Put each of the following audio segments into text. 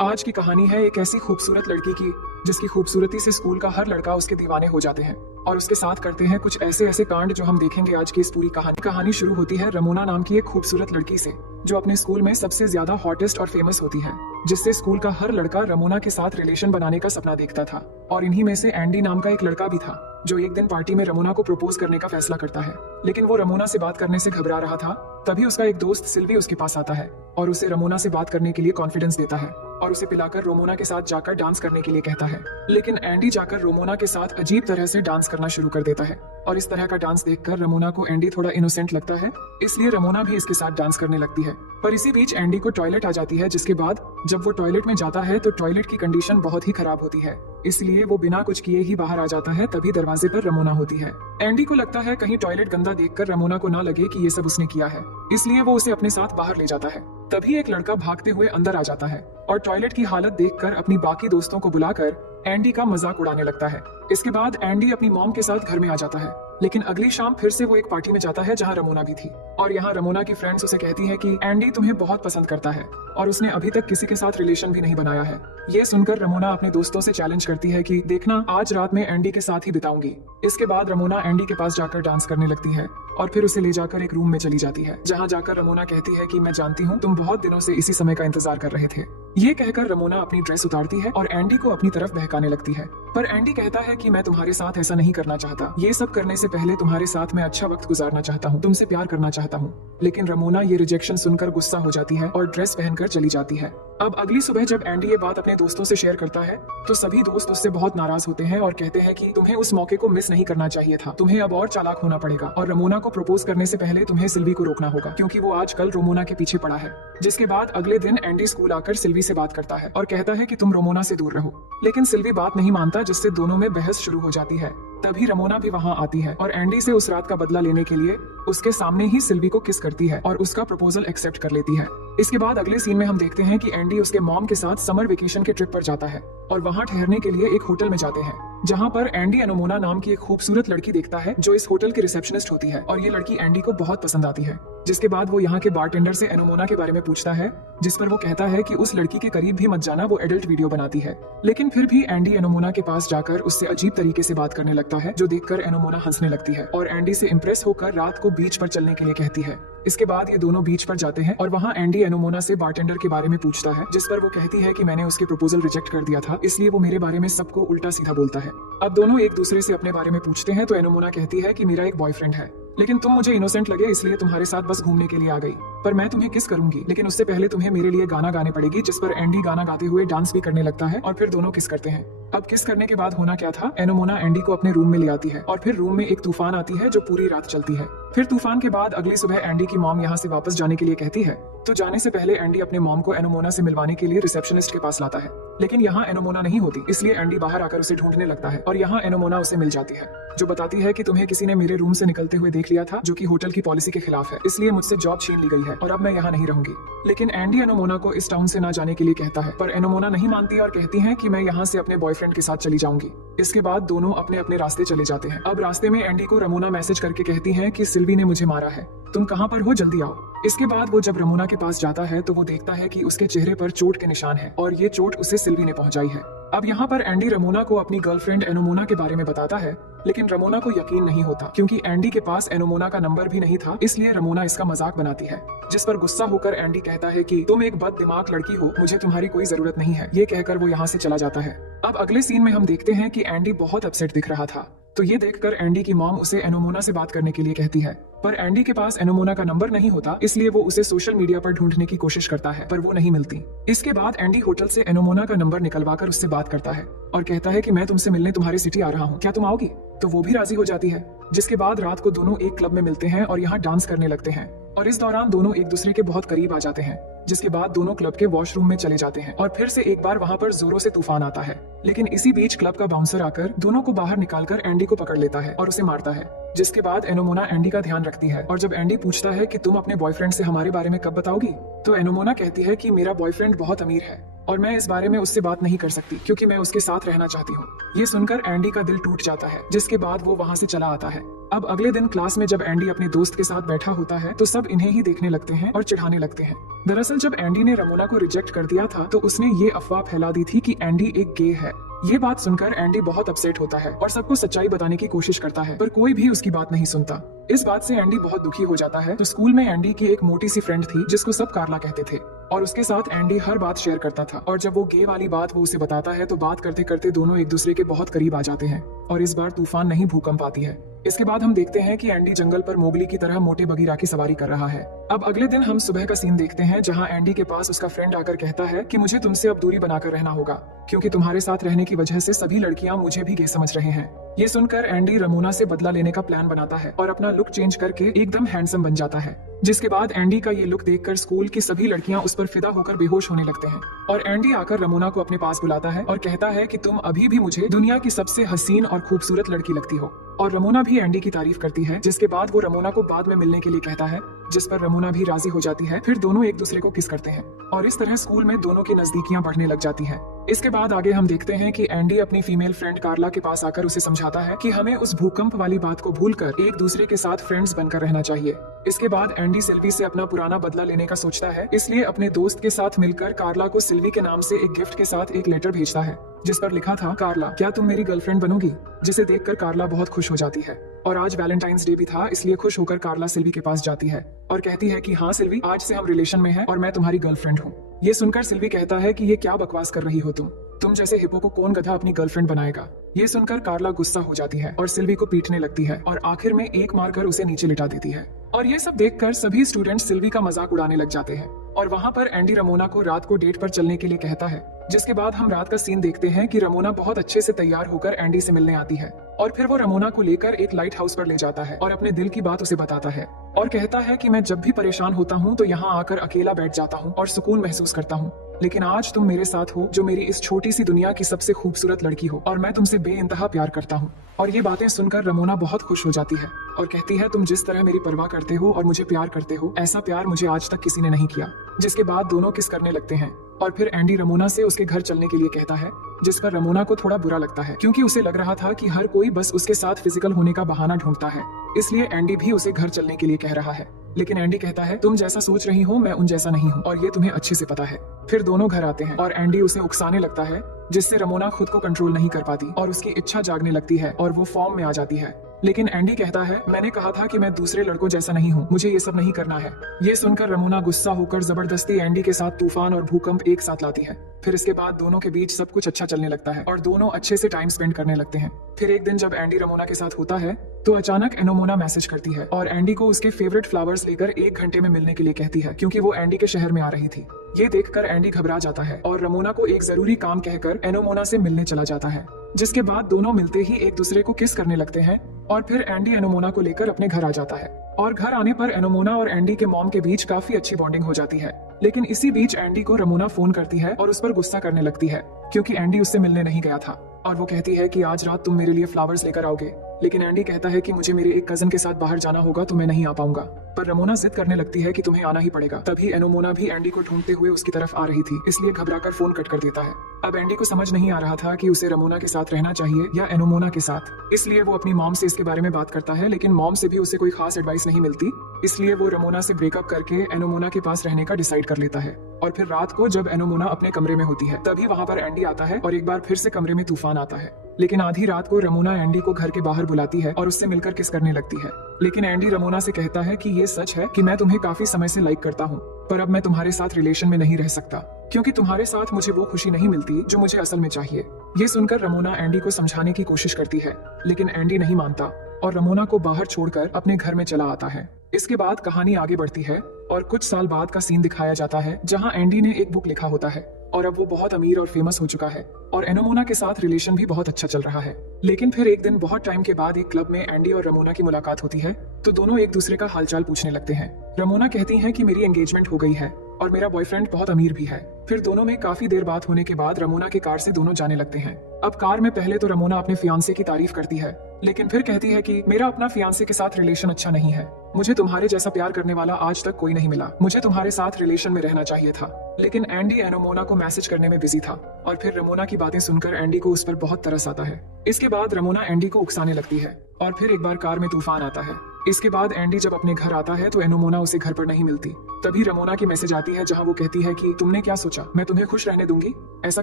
आज की कहानी है एक ऐसी खूबसूरत लड़की की जिसकी खूबसूरती से स्कूल का हर लड़का उसके दीवाने हो जाते हैं और उसके साथ करते हैं कुछ ऐसे ऐसे कांड जो हम देखेंगे आज की इस पूरी कहानी शुरू होती है रमोना नाम की एक खूबसूरत लड़की से जो अपने स्कूल में सबसे ज्यादा हॉटेस्ट और फेमस होती है, जिससे स्कूल का हर लड़का रमोना के साथ रिलेशन बनाने का सपना देखता था। और इन्हीं में से एंडी नाम का एक लड़का भी था जो एक दिन पार्टी में रमोना को प्रपोज करने का फैसला करता है, लेकिन वो रमोना से बात करने से घबरा रहा था। तभी उसका एक दोस्त सिल्वी उसके पास आता है और उसे रमोना से बात करने के लिए कॉन्फिडेंस देता है और उसे पिलाकर रोमोना के साथ जाकर डांस करने के लिए कहता है। लेकिन एंडी जाकर रोमोना के साथ अजीब तरह से डांस करना शुरू कर देता है और इस तरह का डांस देखकर रमोना को एंडी थोड़ा इनोसेंट लगता है, इसलिए रमोना भी इसके साथ डांस करने लगती है। पर इसी बीच एंडी को टॉयलेट आ जाती है, जिसके बाद जब वो टॉयलेट में जाता है तो टॉयलेट की कंडीशन बहुत ही खराब होती है, इसलिए वो बिना कुछ किए ही बाहर आ जाता है। तभी दरवाजे पर रमोना होती है। एंडी को लगता है कहीं टॉयलेट गंदा देखकर रमोना को ना लगे कि ये सब उसने किया है, इसलिए वो उसे अपने साथ बाहर ले जाता है। तभी एक लड़का भागते हुए अंदर आ जाता है और टॉयलेट की हालत देखकर अपनी बाकी दोस्तों को बुलाकर एंडी का मजाक उड़ाने लगता है। इसके बाद एंडी अपनी मॉम के साथ घर में आ जाता है, लेकिन अगली शाम फिर से वो एक पार्टी में जाता है जहाँ रमोना भी थी और यहाँ रमोना की फ्रेंड्स उसे कहती है कि एंडी तुम्हें बहुत पसंद करता है और उसने अभी तक किसी के साथ रिलेशन भी नहीं बनाया है। ये सुनकर रमोना अपने दोस्तों से चैलेंज करती है कि देखना आज रात में एंडी के साथ ही बिताऊंगी। इसके बाद रमोना एंडी के पास जाकर डांस करने लगती है और फिर उसे ले जाकर एक रूम में चली जाती है, जहाँ जाकर रमोना कहती है कि मैं जानती हूँ तुम बहुत दिनों से इसी समय का इंतजार कर रहे थे। ये कहकर रमोना अपनी ड्रेस उतारती है और एंडी को अपनी तरफ बहकाने लगती है, पर एंडी कहता है कि मैं तुम्हारे साथ ऐसा नहीं करना चाहता, ये सब करने से पहले तुम्हारे साथ मैं अच्छा वक्त गुजारना चाहता हूँ, तुमसे प्यार करना चाहता हूँ। लेकिन रमोना ये रिजेक्शन सुनकर गुस्सा हो जाती है और ड्रेस पहनकर चली जाती है। अब अगली सुबह जब एंडी ये बात अपने दोस्तों से शेयर करता है तो सभी दोस्त उससे बहुत नाराज होते हैं और कहते हैं कि तुम्हें उस मौके को मिस नहीं करना चाहिए था, तुम्हें अब और चालाक होना पड़ेगा और रमोना को प्रपोज करने से पहले तुम्हें सिल्वी को रोकना होगा, क्योंकि वो आजकल रमोना के पीछे पड़ा है। जिसके बाद अगले दिन एंडी स्कूल आकर सिल्वी से बात करता है और कहता है कि तुम रमोना से दूर रहो, लेकिन सिल्वी बात नहीं मानता, जिससे दोनों में बहस शुरू हो जाती है। तभी रमोना भी वहाँ आती है और एंडी से उस रात का बदला लेने के लिए उसके सामने ही सिल्वी को किस करती है और उसका प्रपोजल एक्सेप्ट कर लेती है। इसके बाद अगले सीन में हम देखते हैं कि एंडी उसके मॉम के साथ समर वेकेशन के ट्रिप पर जाता है और वहाँ ठहरने के लिए एक होटल में जाते हैं, जहाँ पर एंडी एनोमोना नाम की एक खूबसूरत लड़की देखता है जो इस होटल की रिसेप्शनिस्ट होती है और ये लड़की एंडी को बहुत पसंद आती है। जिसके बाद वो यहाँ के बारटेंडर से एनोमोना के बारे में पूछता है, जिस पर वो कहता है कि उस लड़की के करीब भी मत जाना, वो एडल्ट वीडियो बनाती है। लेकिन फिर भी एंडी एनोमोना के पास जाकर उससे अजीब तरीके से बात करने लगता है, जो देखकर एनोमोना हंसने लगती है और एंडी से इम्प्रेस होकर रात को बीच पर चलने के लिए कहती है। इसके बाद ये दोनों बीच पर जाते हैं और वहाँ एंडी एनोमोना से बारटेंडर के बारे में पूछता है, जिस पर वो कहती है कि मैंने उसके प्रपोजल रिजेक्ट कर दिया था, इसलिए वो मेरे बारे में सबको उल्टा सीधा बोलता है। अब दोनों एक दूसरे से अपने बारे में पूछते हैं तो एनोमोना कहती है कि मेरा एक बॉयफ्रेंड है, लेकिन तुम मुझे इनोसेंट लगे इसलिए तुम्हारे साथ बस घूमने के लिए आ गई, पर मैं तुम्हें किस करूंगी, लेकिन उससे पहले तुम्हें मेरे लिए गाना गाने पड़ेगी। जिस पर एंडी गाना गाते हुए डांस भी करने लगता है और फिर दोनों किस करते हैं। अब किस करने के बाद होना क्या था, एनोमोना एंडी को अपने रूम में ले आती है और फिर रूम में एक तूफान आती है जो पूरी रात चलती है। फिर तूफान के बाद अगली सुबह एंडी की मॉम यहाँ से वापस जाने के लिए कहती है, तो जाने से पहले एंडी अपने मॉम को एनोमोना से मिलवाने के लिए रिसेप्शनिस्ट के पास लाता है, लेकिन यहाँ एनोमोना नहीं होती, इसलिए एंडी बाहर आकर उसे ढूंढने लगता है और यहाँ एनोमोना उसे मिल जाती है, जो बताती है कि तुम्हें किसी ने मेरे रूम से निकलते हुए देख लिया था, जो कि होटल की पॉलिसी के खिलाफ है, इसलिए मुझसे जॉब छीन ली गई है और अब मैं यहाँ नहीं रहूंगी। लेकिन एंडी एनोमोना को इस टाउन से ना जाने के लिए कहता है, पर एनोमोना नहीं मानती और कहती है कि मैं यहाँ से अपने बॉयफ्रेंड के साथ चली जाऊंगी। इसके बाद दोनों अपने अपने रास्ते चले जाते हैं। अब रास्ते में एंडी को रमोना मैसेज करके कहती है कि सिल्वी ने मुझे मारा है, तुम कहाँ पर हो, जल्दी आओ। इसके बाद वो जब रमोना के पास जाता है तो वो देखता है कि उसके चेहरे पर चोट के निशान है और ये चोट उसे सिल्वी ने पहुंचाई है। अब यहाँ पर एंडी रमोना को अपनी गर्लफ्रेंड एनोमोना के बारे में बताता है, लेकिन रमोना को यकीन नहीं होता क्योंकि एंडी के पास एनोमोना का नंबर भी नहीं था, इसलिए रमोना इसका मजाक बनाती है। जिस पर गुस्सा होकर एंडी कहता है कि तुम एक बद दिमाग लड़की हो, मुझे तुम्हारी कोई जरूरत नहीं है। ये कहकर वो यहाँ से चला जाता है। अब अगले सीन में हम देखते हैं कि एंडी बहुत अपसेट दिख रहा था, तो ये देखकर एंडी की मॉम उसे एनोमोना से बात करने के लिए कहती है, पर एंडी के पास एनोमोना का नंबर नहीं होता, इसलिए वो उसे सोशल मीडिया पर ढूंढने की कोशिश करता है, पर वो नहीं मिलती। इसके बाद एंडी होटल से एनोमोना का नंबर निकलवाकर उससे बात करता है और कहता है कि मैं तुमसे मिलने तुम्हारी सिटी आ रहा हूँ, क्या तुम आओगी? तो वो भी राजी हो जाती है। जिसके बाद रात को दोनों एक क्लब में मिलते हैं और यहाँ डांस करने लगते हैं और इस दौरान दोनों एक दूसरे के बहुत करीब आ जाते हैं। जिसके बाद दोनों क्लब के वॉशरूम में चले जाते हैं और फिर से एक बार वहाँ पर जोरों से तूफान आता है, लेकिन इसी बीच क्लब का बाउंसर आकर दोनों को बाहर निकालकर एंडी को पकड़ लेता है और उसे मारता है। जिसके बाद एनोमोना एंडी का ध्यान रखती है और जब एंडी पूछता है कि तुम अपने बॉयफ्रेंड से हमारे बारे में कब बताओगी, तो एनोमोना कहती है कि मेरा बॉयफ्रेंड बहुत अमीर है और मैं इस बारे में उससे बात नहीं कर सकती क्योंकि मैं उसके साथ रहना चाहती हूँ। ये सुनकर एंडी का दिल टूट जाता है, जिसके बाद वो वहाँ से चला आता है। अब अगले दिन क्लास में जब एंडी अपने दोस्त के साथ बैठा होता है तो सब इन्हें ही देखने लगते हैं और चिढ़ाने लगते हैं। दरअसल जब एंडी ने रमोना को रिजेक्ट कर दिया था तो उसने ये अफवाह फैला दी थी कि एंडी एक गे है। ये बात सुनकर एंडी बहुत अपसेट होता है और सबको सच्चाई बताने की कोशिश करता है, पर कोई भी उसकी बात नहीं सुनता। इस बात से एंडी बहुत दुखी हो जाता है। तो स्कूल में एंडी की एक मोटी सी फ्रेंड थी जिसको सब कार्ला कहते थे और उसके साथ एंडी हर बात शेयर करता था। और जब वो गे वाली बात वो उसे बताता है तो बात करते करते दोनों एक दूसरे के बहुत करीब आ जाते हैं और इस बार तूफान नहीं भूकंप आती है। इसके बाद हम देखते हैं कि एंडी जंगल पर मोगली की तरह मोटे बगीरा की सवारी कर रहा है। अब अगले दिन हम सुबह का सीन देखते हैं जहां एंडी के पास उसका फ्रेंड आकर कहता है कि मुझे तुमसे अब दूरी बनाकर रहना होगा क्योंकि तुम्हारे साथ रहने की वजह से सभी लड़कियां मुझे भी गे समझ रहे हैं। ये सुनकर एंडी रमोना से बदला लेने का प्लान बनाता है और अपना लुक चेंज करके एकदम हैंडसम बन जाता है। जिसके बाद एंडी का ये लुक देखकर स्कूल की सभी लड़कियां उस पर फिदा होकर बेहोश होने लगते हैं और एंडी आकर रमोना को अपने पास बुलाता है और कहता है कि तुम अभी भी मुझे दुनिया की सबसे हसीन और खूबसूरत लड़की लगती हो। और रमोना भी एंडी की तारीफ करती है। जिसके बाद वो रमोना को बाद में मिलने के लिए कहता है, जिस पर रमोना भी राजी हो जाती है। फिर दोनों एक दूसरे को किस करते हैं और इस तरह स्कूल में दोनों की नजदीकियां बढ़ने लग जाती हैं। इसके बाद आगे हम देखते हैं कि एंडी अपनी फीमेल फ्रेंड कार्ला के पास आकर उसे समझाता है कि हमें उस भूकंप वाली बात को भूलकर एक दूसरे के साथ फ्रेंड्स बनकर रहना चाहिए। इसके बाद एंडी सिल्वी से अपना पुराना बदला लेने का सोचता है, इसलिए अपने दोस्त के साथ मिलकर कार्ला को सिल्वी के नाम से एक गिफ्ट के साथ एक लेटर भेजता है जिस पर लिखा था, कार्ला क्या तुम मेरी गर्लफ्रेंड बनोगी। जिसे देखकर कार्ला बहुत खुश हो जाती है और आज वैलेंटाइंस डे भी था, इसलिए खुश होकर कार्ला सिल्वी के पास जाती है और कहती है कि हाँ सिल्वी, आज से हम रिलेशन में हैं और मैं तुम्हारी गर्लफ्रेंड हूँ। ये सुनकर सिल्वी कहता है कि ये क्या बकवास कर रही हो तुम जैसे हिप्पो को कौन गधा अपनी गर्लफ्रेंड बनाएगा। ये सुनकर कार्ला गुस्सा हो जाती है और सिल्वी को पीटने लगती है और आखिर में एक मारकर उसे नीचे लिटा देती है। और ये सब देखकर सभी स्टूडेंट्स सिल्वी का मजाक उड़ाने लग जाते हैं और वहाँ पर एंडी रमोना को रात को डेट पर चलने के लिए कहता है। जिसके बाद हम रात का सीन देखते हैं कि रमोना बहुत अच्छे से तैयार होकर एंडी से मिलने आती है और फिर वो रमोना को लेकर एक लाइट हाउस पर ले जाता है और अपने दिल की बात उसे बताता है और कहता है कि मैं जब भी परेशान होता हूँ तो यहाँ आकर अकेला बैठ जाता हूँ और सुकून महसूस करता हूँ, लेकिन आज तुम मेरे साथ हो जो मेरी इस छोटी सी दुनिया की सबसे खूबसूरत लड़की हो और मैं तुमसे बेइंतहा प्यार करता हूँ। और ये बातें सुनकर रमोना बहुत खुश हो जाती है और कहती है, तुम जिस तरह मेरी परवाह करते हो और मुझे प्यार करते हो, ऐसा प्यार मुझे आज तक किसी ने नहीं किया। जिसके बाद दोनों किस करने लगते हैं और फिर एंडी रमोना से उसके घर चलने के लिए कहता है, जिस पर रमोना को थोड़ा बुरा लगता है क्योंकि उसे लग रहा था कि हर कोई बस उसके साथ फिजिकल होने का बहाना ढूंढता है, इसलिए एंडी भी उसे घर चलने के लिए कह रहा है। लेकिन एंडी कहता है, तुम जैसा सोच रही हो मैं उन जैसा नहीं हूँ और ये तुम्हें अच्छे से पता है। फिर दोनों घर आते हैं और एंडी उसे उकसाने लगता है जिससे रमोना खुद को कंट्रोल नहीं कर पाती और उसकी इच्छा जागने लगती है और वो फॉर्म में आ जाती है। लेकिन एंडी कहता है, मैंने कहा था कि मैं दूसरे लड़कों जैसा नहीं हूँ, मुझे ये सब नहीं करना है। ये सुनकर रमोना गुस्सा होकर जबरदस्ती एंडी के साथ तूफान और भूकंप एक साथ लाती है। फिर इसके बाद दोनों के बीच सब कुछ अच्छा चलने लगता है और दोनों अच्छे से टाइम स्पेंड करने लगते हैं। फिर एक दिन जब एंडी रमोना के साथ होता है तो अचानक एनोमोना मैसेज करती है और एंडी को उसके फेवरेट फ्लावर्स लेकर 1 घंटे में मिलने के लिए कहती है क्योंकि वो एंडी के शहर में आ रही थी। ये देखकर एंडी घबरा जाता है और रमोना को एक जरूरी काम कहकर एनोमोना से मिलने चला जाता है। जिसके बाद दोनों मिलते ही एक दूसरे को किस करने लगते हैं और फिर एंडी एनोमोना को लेकर अपने घर आ जाता है और घर आने पर एनोमोना और एंडी के मॉम के बीच काफी अच्छी बॉन्डिंग हो जाती है। लेकिन इसी बीच एंडी को रमोना फोन करती है और उस पर गुस्सा करने लगती है क्योंकि एंडी उससे मिलने नहीं गया था और वो कहती है कि आज रात तुम मेरे लिए फ्लावर्स लेकर आओगे। लेकिन एंडी कहता है कि मुझे मेरे एक कजन के साथ बाहर जाना होगा तो मैं नहीं आ पाऊंगा, पर रमोना जिद करने लगती है कि तुम्हें आना ही पड़ेगा। तभी एनोमोना भी एंडी को ढूंढते हुए उसकी तरफ आ रही थी, इसलिए घबराकर फोन कट कर देता है। अब एंडी को समझ नहीं आ रहा था कि उसे रमोना के साथ रहना चाहिए या एनोमोना के साथ, इसलिए वो अपनी मॉम से इसके बारे में बात करता है। लेकिन मॉम से भी उसे कोई खास एडवाइस नहीं मिलती, इसलिए वो रमोना से ब्रेकअप करके एनोमोना के पास रहने का डिसाइड कर लेता है। और फिर रात को जब एनोमोना अपने कमरे में होती है तभी वहाँ पर एंडी आता है और एक बार फिर से कमरे में तूफान आता है। लेकिन आधी रात को रमोना एंडी को घर के बाहर बुलाती है और उससे मिलकर किस करने लगती है। लेकिन एंडी रमोना से कहता है कि ये सच है कि मैं तुम्हें काफी समय से लाइक करता हूँ, पर अब मैं तुम्हारे साथ रिलेशन में नहीं रह सकता क्योंकि तुम्हारे साथ मुझे वो खुशी नहीं मिलती जो मुझे असल में चाहिए। ये सुनकर रमोना एंडी को समझाने की कोशिश करती है, लेकिन एंडी नहीं मानता और रमोना को बाहर छोड़कर अपने घर में चला आता है। इसके बाद कहानी आगे बढ़ती है और कुछ साल बाद का सीन दिखाया जाता है जहाँ एंडी ने एक बुक लिखा होता है और अब वो बहुत अमीर और फेमस हो चुका है और एनोमोना के साथ रिलेशन भी बहुत अच्छा चल रहा है। लेकिन फिर एक दिन बहुत टाइम के बाद एक क्लब में एंडी और रमोना की मुलाकात होती है तो दोनों एक दूसरे का हालचाल पूछने लगते हैं। रमोना कहती है कि मेरी एंगेजमेंट हो गई है और मेरा बॉयफ्रेंड बहुत अमीर भी है। फिर दोनों में काफी देर बात होने के बाद रमोना के कार से दोनों जाने लगते हैं। अब कार में पहले तो रमोना अपने फियांसे की तारीफ करती है, लेकिन फिर कहती है कि मेरा अपना फियांसे के साथ रिलेशन अच्छा नहीं है, मुझे तुम्हारे जैसा प्यार करने वाला आज तक कोई नहीं मिला, मुझे तुम्हारे साथ रिलेशन में रहना चाहिए था। लेकिन एंडी एनोमोना को मैसेज करने में बिजी था और फिर रमोना की बातें सुनकर एंडी को उस पर बहुत तरस आता है। इसके बाद रमोना एंडी को उकसाने लगती है और फिर एक बार कार में तूफान आता है इसके बाद एंडी जब अपने घर आता है तो एनोमोना उसे घर पर नहीं मिलती। तभी रमोना की मैसेज आती है जहां वो कहती है कि तुमने क्या सोचा, मैं तुम्हें खुश रहने दूंगी? ऐसा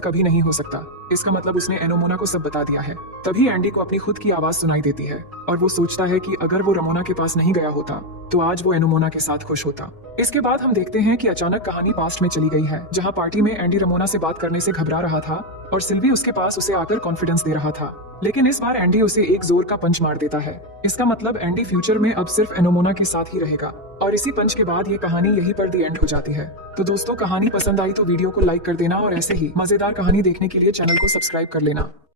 कभी नहीं हो सकता। इसका मतलब उसने एनोमोना को सब बता दिया है। तभी एंडी को अपनी खुद की आवाज सुनाई देती है और वो सोचता है कि अगर वो रमोना के पास नहीं गया होता तो आज वो एनोमोना के साथ खुश होता। इसके बाद हम देखते हैं कि अचानक कहानी पास्ट में चली गई है, जहां पार्टी में एंडी रमोना से बात करने से घबरा रहा था और सिल्वी उसके पास उसे आकर कॉन्फिडेंस दे रहा था। लेकिन इस बार एंडी उसे एक जोर का पंच मार देता है। इसका मतलब एंडी फ्यूचर में अब सिर्फ एनोमोना के साथ ही रहेगा और इसी पंच के बाद ये कहानी यहीं पर दी एंड हो जाती है। तो दोस्तों, कहानी पसंद आई तो वीडियो को लाइक कर देना और ऐसे ही मजेदार कहानी देखने के लिए चैनल को सब्सक्राइब कर लेना।